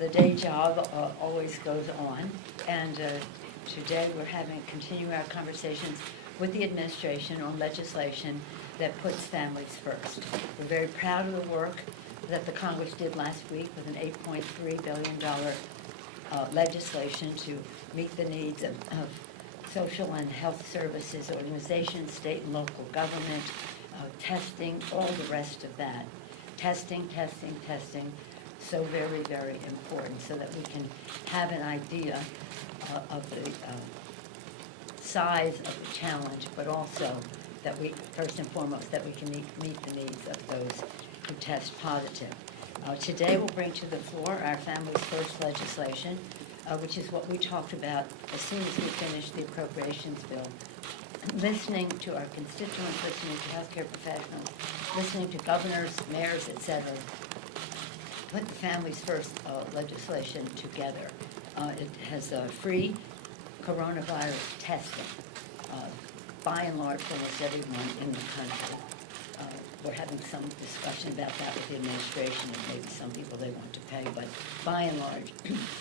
the day job always goes on, and today we're continuing our conversations with the administration on legislation that puts families first. We're very proud of the work that the Congress did last week with an $8.3 billion legislation to meet the needs of social and health services, organizations, state and local government, testing, all the rest of that. Testing, so very, very important so that we can have an idea of the size of the challenge, but also that we, first and foremost, that we can meet the needs of those who test positive. Today we'll bring to the floor our Families First legislation, which is what we talked about as soon as we finished the appropriations bill. Listening to our constituents, listening to healthcare professionals, listening to governors, mayors, etc. Put the Families First legislation together. It has free coronavirus testing, by and large, for almost everyone in the country. We're having some discussion about that with the administration, and maybe some people they want to pay, but by and large,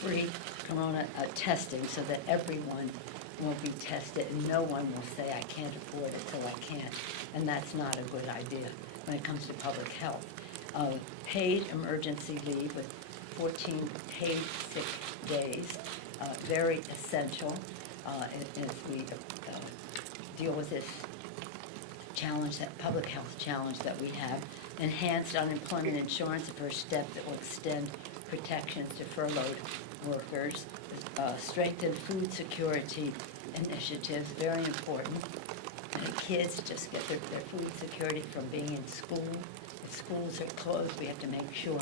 free corona testing so that everyone will be tested and no one will say, I can't afford it, so I can't. And that's not a good idea when it comes to public health. Paid emergency leave with 14 paid sick days, very essential as we deal with this challenge, that public health challenge that we have. Enhanced unemployment insurance, the first step that will extend protections to furloughed workers. Strengthened food security initiatives, very important. And kids just get their food security from being in school. If schools are closed, we have to make sure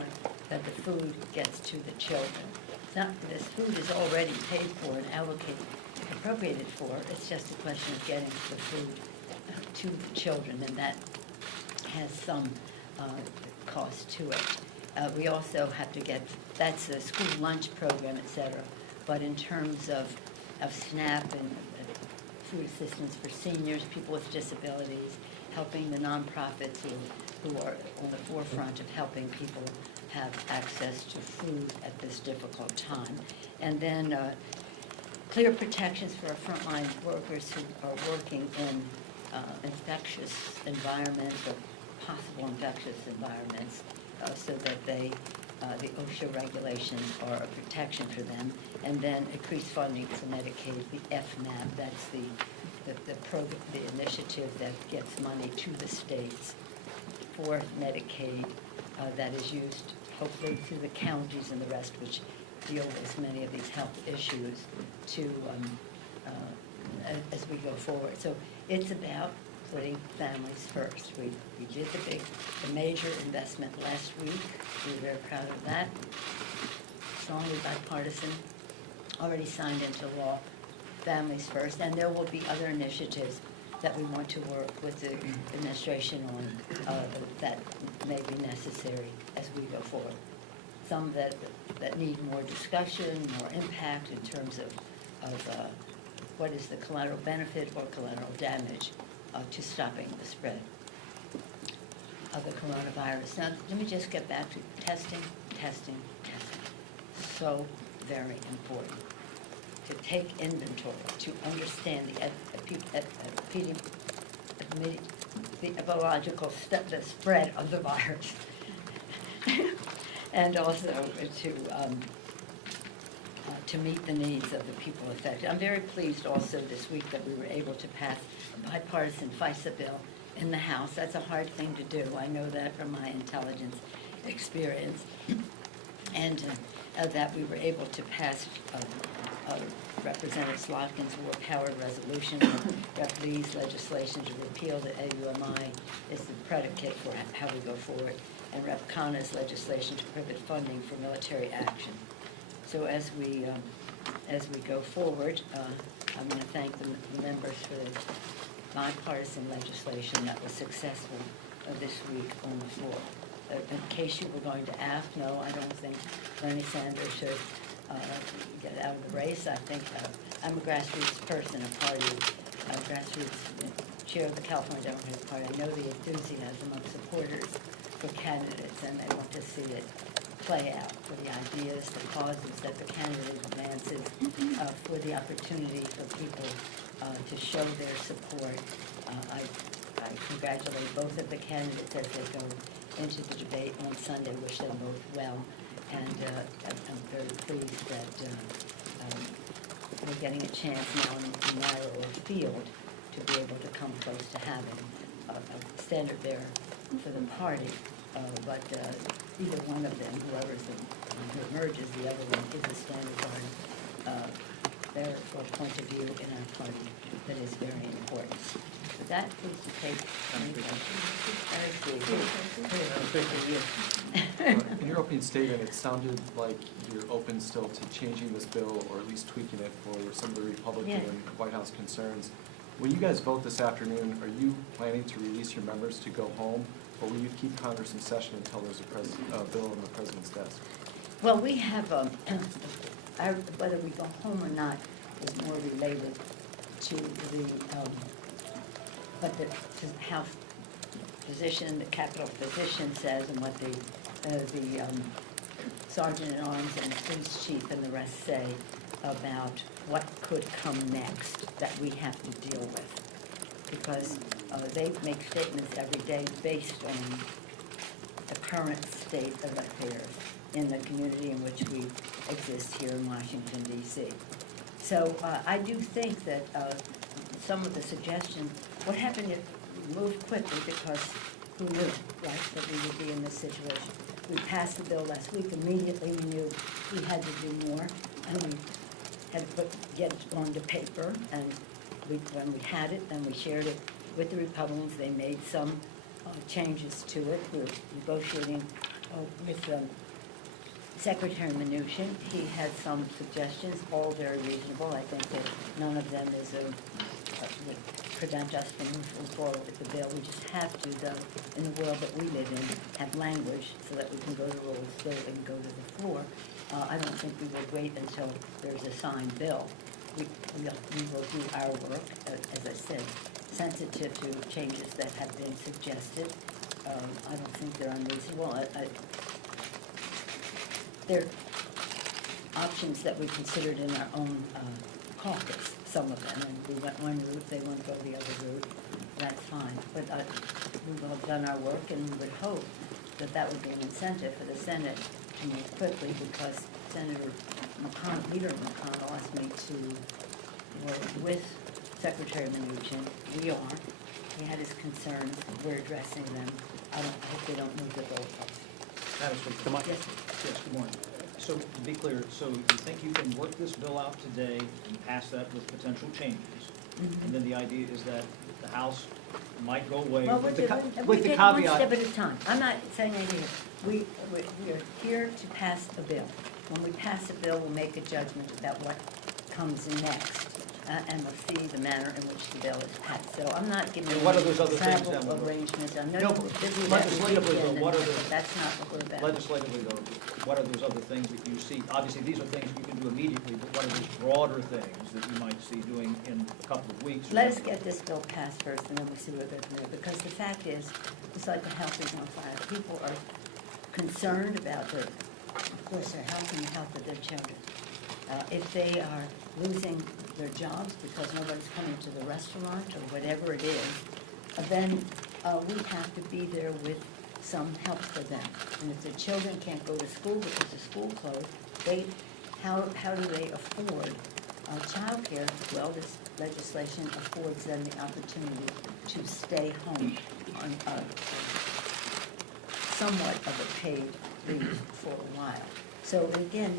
that the food gets to the children. This food is already paid for and appropriated for. It's just a question of getting the food to the children, and that has some cost to it. We also have to get, that's the school lunch program, et cetera. But in terms of SNAP and food assistance for seniors, people with disabilities, helping the nonprofits who are on the forefront of helping people have access to food at this difficult time. And then clear protections for our frontline workers who are working in infectious environments or possible infectious environments so that they, the OSHA regulations are a protection for them. And then increased funding for Medicaid, the FMAP, that's the program, the initiative that gets money to the states for Medicaid that is used hopefully through the counties and the rest, which deal with many of these health issues to as we go forward. So it's about putting families first. We did the major investment last week. We were very proud of that. Strongly bipartisan, already signed into law, Families First, and there will be other initiatives that we want to work with the administration on that may be necessary as we go forward. Some that need more discussion, more impact in terms of what is the collateral benefit or collateral damage to stopping the spread of the coronavirus. Now, let me just get back to testing. So very important to take inventory, to understand the epidemiological the spread of the virus, and also to meet the needs of the people affected. I'm very pleased also this week that we were able to pass a bipartisan FISA bill in the House. That's a hard thing to do. I know that from my intelligence experience. And that we were able to pass Representative Slotkin's war-powered resolution, Rep. Lee's legislation to repeal the AUMI is the predicate for how we go forward, and Rep. Khanna's legislation to prohibit funding for military action. So as we go forward, I'm going to thank the members for the bipartisan legislation that was successful this week on the floor. In case you were going to ask, no, I don't think Bernie Sanders should get out of the race. I think I'm a grassroots person, a grassroots chair of the California Democratic Party. I know the enthusiasm of supporters for candidates, and they want to see it play out, for the ideas, the causes that the candidate advances, for the opportunity for people to show their support. I congratulate both of the candidates as they go into the debate on Sunday. Wish them both well, and I'm very pleased that we're getting a chance now in a narrower field to be able to come close to having a standard bearer for the party. But either one of them, who emerges, the other one is a standard bearer or point of view in our party that is very important. With that, please take In your opening statement, it sounded like you're open still to changing this bill, or at least tweaking it for some of the Republican and White House concerns. When you guys vote this afternoon, are you planning to release your members to go home, or will you keep Congress in session until there's a bill on the president's desk? Well, we have, whether we go home or not is more related to what the House physician, the Capitol physician says, and what the Sergeant at Arms and police chief and the rest say about what could come next that we have to deal with. Because they make statements every day based on the current state of affairs in the community in which we exist here in Washington, D.C. So I do think that some of the suggestions, what happened if we moved quickly, because who knew, right, that we would be in this situation? We passed the bill last week. Immediately we knew we had to do more, and we had to get it onto paper, and when we had it, then we shared it with the Republicans. They made some changes to it. We were negotiating with Secretary Mnuchin. He had some suggestions, all very reasonable. I think that none of them is would prevent us from moving forward with the bill. We just have to, though, in the world that we live in, have language so that we can go to rules, so that we can go to the floor. I don't think we will wait until there's a signed bill. We will do our work, as I said, sensitive to changes that have been suggested. I don't think they're unreasonable. They're options that we considered in our own caucus, some of them, and we went one route, they want to go the other route. That's fine, but we will have done our work, and we would hope that that would be an incentive for the Senate to move quickly, because Senator McConnell, Leader McConnell, asked me to work with Secretary Mnuchin. We are. He had his concerns. We're addressing them. I hope they don't move the goalposts. Madam Speaker. Yes. Yes, good morning. So to be clear, so you think you can work this bill out today and pass that with potential changes? Mhm. And then the idea is that the House might go away Well, with we're the taking one caveat. step at a time. I'm not saying anything. We are here to pass a bill. When we pass a bill, we'll make a judgment about what comes next, and we'll see the manner in which the bill is passed. So I'm not giving you And what are those other things travel then? arrangements. No, legislatively though, what are the- That's not what we're about. Legislatively though, what are those other things that you see? Obviously, these are things you can do immediately, but what are those broader things that you might see doing in a couple of weeks? Let us get this bill passed first, and then we'll see where it goes from there. Because the fact is, it's like the house is on fire. People are concerned about of course, their health and the health of their children. If they are losing their jobs because nobody's coming to the restaurant or whatever it is, then we have to be there with some help for them. And if their children can't go to school because the school closed, how do they afford childcare? Well, this legislation affords them the opportunity to stay home on somewhat of a paid leave for a while. So again,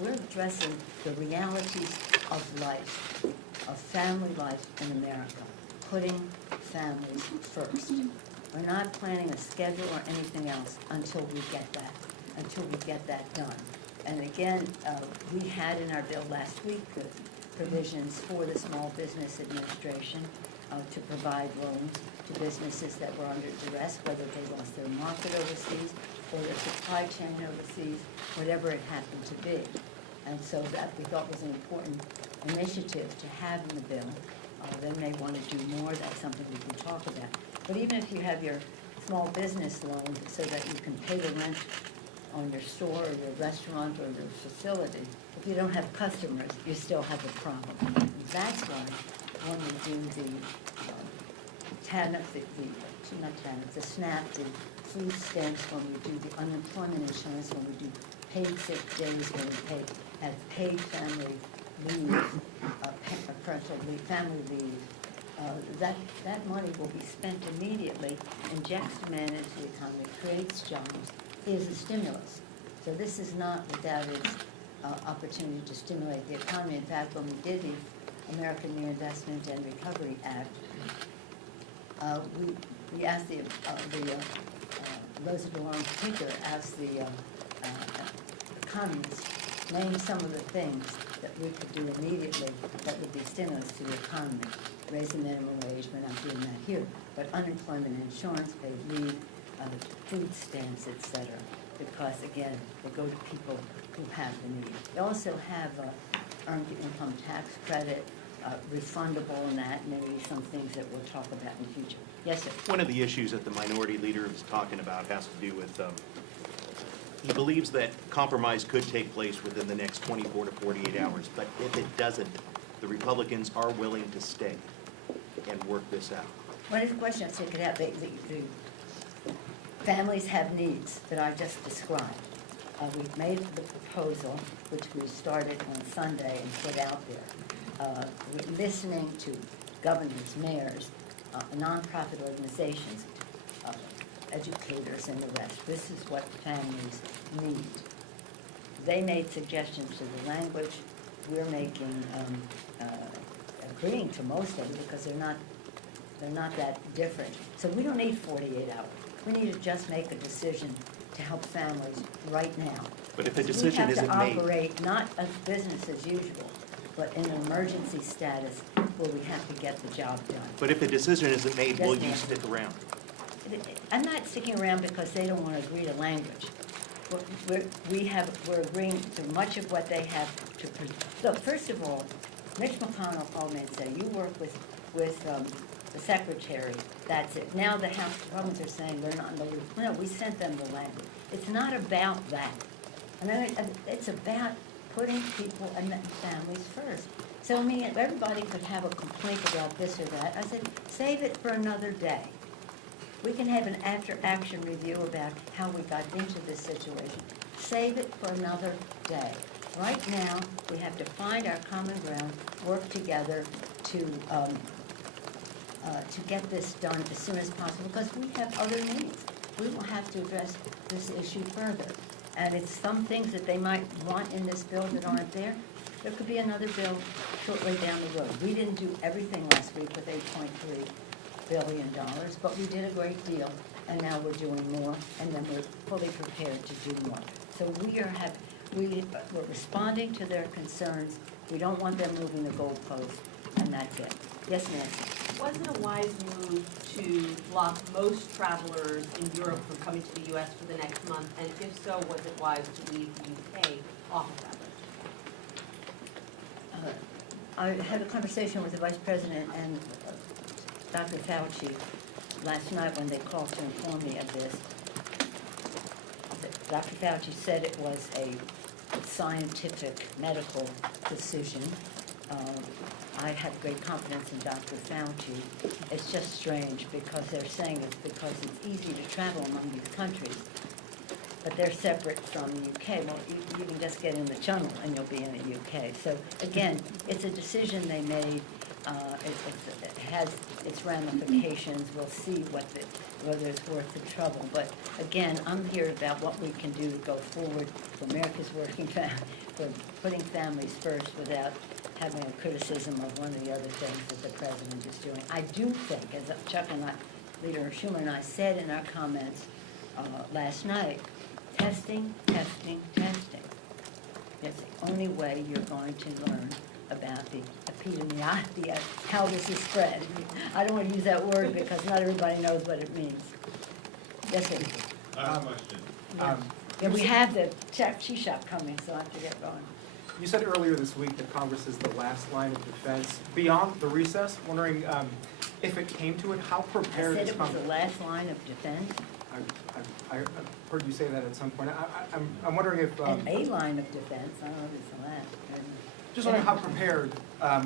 we're addressing the realities of life, of family life in America, putting families first. We're not planning a schedule or anything else until we get that done. And again, we had in our bill last week the provisions for the Small Business Administration to provide loans to businesses that were under duress, whether they lost their market overseas or their supply chain overseas, whatever it happened to be. And so that we thought was an important initiative to have in the bill. They may want to do more. That's something we can talk about. But even if you have your small business loan so that you can pay the rent on your store or your restaurant or your facility, if you don't have customers, you still have a problem. That's why when we do the TANF, not TANF, the SNAP, the food stamps, when we do the unemployment insurance, when we do paid sick days, when we have paid family leave, parental leave, family leave, that money will be spent immediately, and jacks to manage the economy, creates jobs, is a stimulus. So this is not without its opportunity to stimulate the economy. In fact, when we did the American Reinvestment and Recovery Act, we asked Rosa DeLong in particular asked the economists, name some of the things that we could do immediately that would be stimulus to the economy. Raise the minimum wage, we're not doing that here, but unemployment insurance, paid leave, food stamps, et cetera, because again, they go to people who have the need. They also have earned income tax credit, refundable and that, maybe some things that we'll talk about in the future. Yes, sir. One of the issues that the minority leader is talking about has to do with, he believes that compromise could take place within the next 24 to 48 hours, but if it doesn't, the Republicans are willing to stay and work this out. One of the questions I could have, the families have needs that I just described. We've made the proposal, which we started on Sunday and put out there. We're listening to governors, mayors, nonprofit organizations, educators, and the rest. This is what families need. They made suggestions to the language. We're making, agreeing to most of it because they're not that different. So we don't need 48 hours. We need to just make a decision to help families right now. But if a decision isn't We made, have to operate not as business as usual, but in an emergency status where we have to get the job done. but if a decision isn't made, Yes, will you ma'am. stick around? I'm not sticking around because they don't want to agree to language. We're agreeing to much of what they have to. Look, first of all, Mitch McConnell called me and said, "You work with the secretary. That's it." Now the House Republicans are saying they're not. No, we sent them the language. It's not about that. I mean, it's about putting people and families first. So I mean, everybody could have a complaint about this or that. I said, save it for another day. We can have an after-action review about how we got into this situation. Save it for another day. Right now, we have to find our common ground, work together to get this done as soon as possible, because we have other needs. We will have to address this issue further. And it's some things that they might want in this bill that aren't there. There could be another bill shortly down the road. We didn't do everything last week with $8.3 billion, but we did a great deal, and now we're doing more, and then we're fully prepared to do more. So we're responding to their concerns. We don't want them moving the goalpost, and that's it. Yes, Nancy? Was it a wise move to block most travelers in Europe from coming to the U.S. for the next month? And if so, was it wise to leave the UK off of that list? I had a conversation with the Vice President and Dr. Fauci last night when they called to inform me of this. Dr. Fauci said it was a scientific, medical decision. I have great confidence in Dr. Fauci. It's just strange because they're saying it's because it's easy to travel among these countries, but they're separate from the UK. Well, you can just get in the channel and you'll be in the UK. So again, it's a decision they made. It has its ramifications. We'll see whether it's worth the trouble. But again, I'm here about what we can do to go forward for America's working family, for putting families first without having a criticism of one of the other things that the president is doing. I do think, as Chuck and I, Leader Schumer and I said in our comments last night, testing, testing, testing. It's the only way you're going to learn about the epidemiology of how this is spread. I don't want to use that word because not everybody knows what it means. Yes, sir. I have a question. Yeah, we have the cheese shop coming, so I have to get going. You said earlier this week that Congress is the last line of defense. Beyond the recess, wondering if it came to it, how I prepared said is it was Congress? the last line of defense. I've heard you say that at some point. I'm wondering if, And a line of defense, I don't know if it's that. just wondering how prepared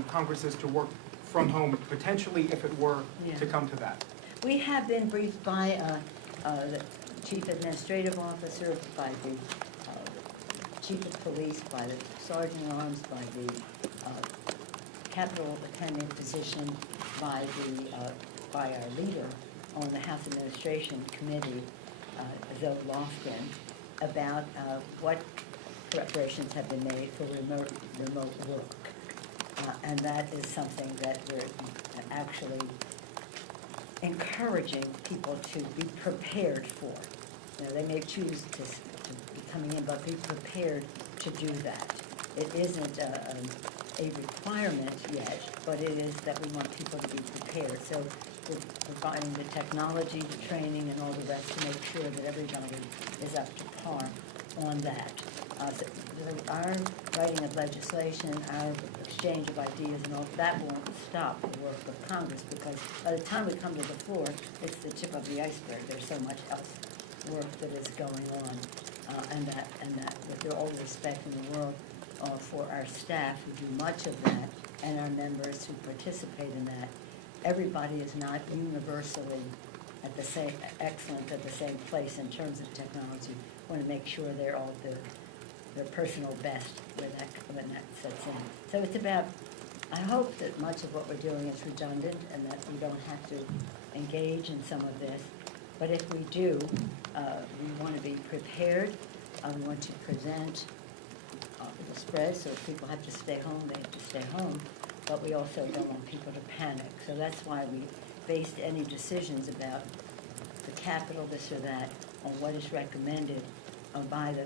Congress is to work from home, potentially if it were to Yeah. come to that. We have been briefed by the chief administrative officer, by the chief of police, by the sergeant at arms, by the Capitol attending physician, by our leader on the House Administration Committee, Zoe Lofton, about what preparations have been made for remote work. And that is something that we're actually encouraging people to be prepared for. You know, they may choose to be coming in, but be prepared to do that. It isn't a requirement yet, but it is that we want people to be prepared. So we're providing the technology, the training, and all the rest to make sure that everybody is up to par on that. So our writing of legislation, our exchange of ideas and all, that won't stop the work of Congress, because by the time we come to the floor, it's the tip of the iceberg. There's so much else work that is going on, and that with all the respect in the world for our staff who do much of that, and our members who participate in that, everybody is not universally at the same, excellent at the same place in terms of technology. We want to make sure they're all their personal best when that sets in. So it's about, I hope that much of what we're doing is redundant and that we don't have to engage in some of this. But if we do, we want to be prepared. We want to present the spread, so if people have to stay home, they have to stay home. But we also don't want people to panic. So that's why we based any decisions about the Capitol, this or that, on what is recommended by the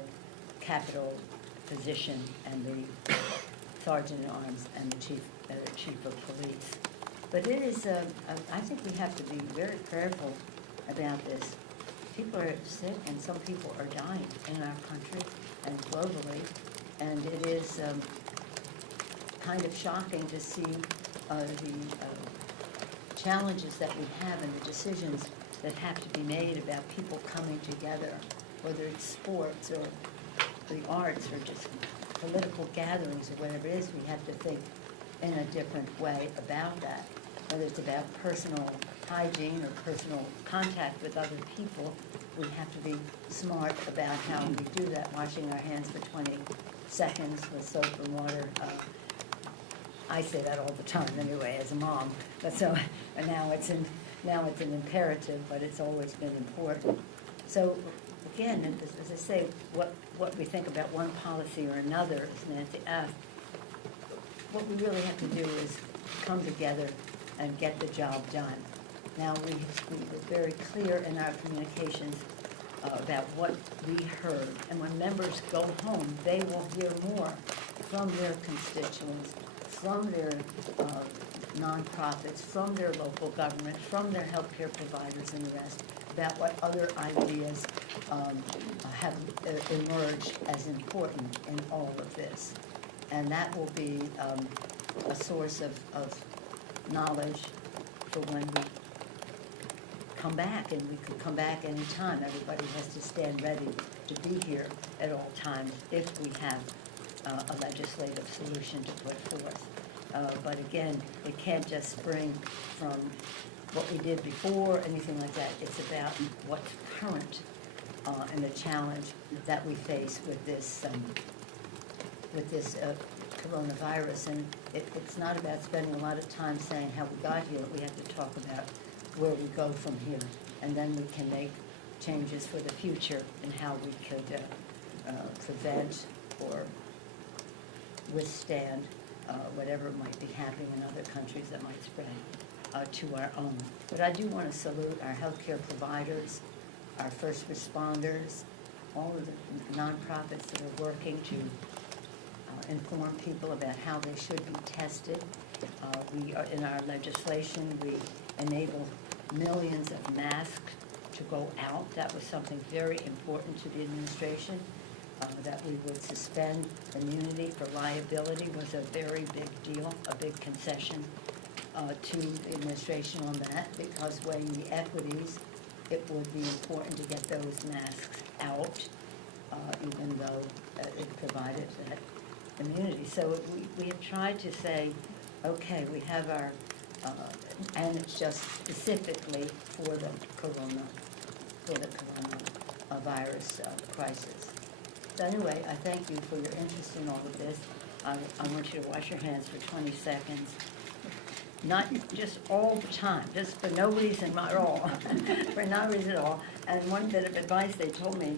Capitol physician and the sergeant at arms and the chief of police. But it is, I think we have to be very careful about this. People are sick and some people are dying in our country and globally. And it is kind of shocking to see the challenges that we have and the decisions that have to be made about people coming together, whether it's sports or the arts or just political gatherings or whatever it is. We have to think in a different way about that, whether it's about personal hygiene or personal contact with other people. We have to be smart about how we do that, washing our hands for 20 seconds with soap and water. I say that all the time anyway as a mom, but so and now it's an imperative, but it's always been important. So again, as I say, what we think about one policy or another, as Nancy asked, what we really have to do is come together and get the job done. Now, we were very clear in our communications about what we heard, and when members go home, they will hear more from their constituents, from their nonprofits, from their local government, from their healthcare providers and the rest, about what other ideas have emerged as important in all of this. And that will be a source of knowledge for when we come back, and we could come back anytime. Everybody has to stand ready to be here at all times if we have a legislative solution to put forth. But again, it can't just spring from what we did before, anything like that. It's about what's current and the challenge that we face with this coronavirus. And it's not about spending a lot of time saying how we got here. We have to talk about where we go from here, and then we can make changes for the future and how we could prevent or withstand whatever might be happening in other countries that might spread to our own. But I do want to salute our healthcare providers, our first responders, all of the nonprofits that are working to inform people about how they should be tested. We are, in our legislation, we enable millions of masks to go out. That was something very important to the administration. That we would suspend immunity for liability was a very big deal, a big concession to the administration on that, because weighing the equities it would be important to get those masks out, even though it provided that immunity. So we have tried to say, okay, we have our, and it's just specifically for the coronavirus crisis. So anyway, I thank you for your interest in all of this. I want you to wash your hands for 20 seconds. Not just all the time, just for no reason at all, for no reason at all. And one bit of advice they told me,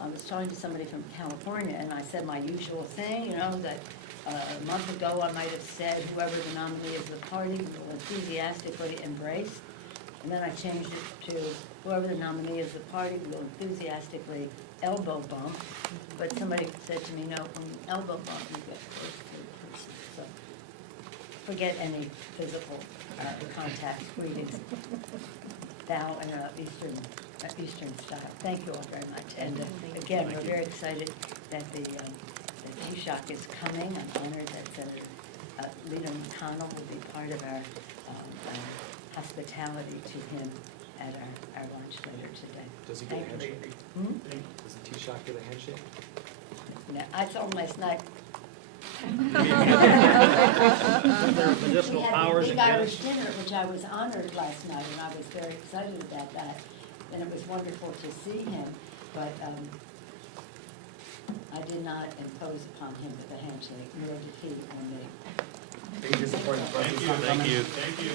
I was talking to somebody from California, and I said my usual thing, you know, that a month ago I might have said, whoever the nominee is of the party, we will enthusiastically embrace. And then I changed it to, whoever the nominee is of the party, we will enthusiastically elbow bump. But somebody said to me, no, when you elbow bump, you get close to the person. So forget any physical contact, greetings. Bow in Eastern style. Thank you all very much. And again, we're very excited that the Taoiseach is coming. I'm honored that Senator Leader McConnell will be part of our hospitality to him at our lunch later today. Does he get a Thank you. handshake? Hmm? Does the Taoiseach get a handshake? No, I saw him last night. There are medicinal We had powers a and big Irish gifts. dinner, which I was honored last night, and I was very excited about that. And it was wonderful to see him, but I did not impose upon him with a handshake, nor did he on me. Are you disappointed the president's not coming? Thank you. Thank you.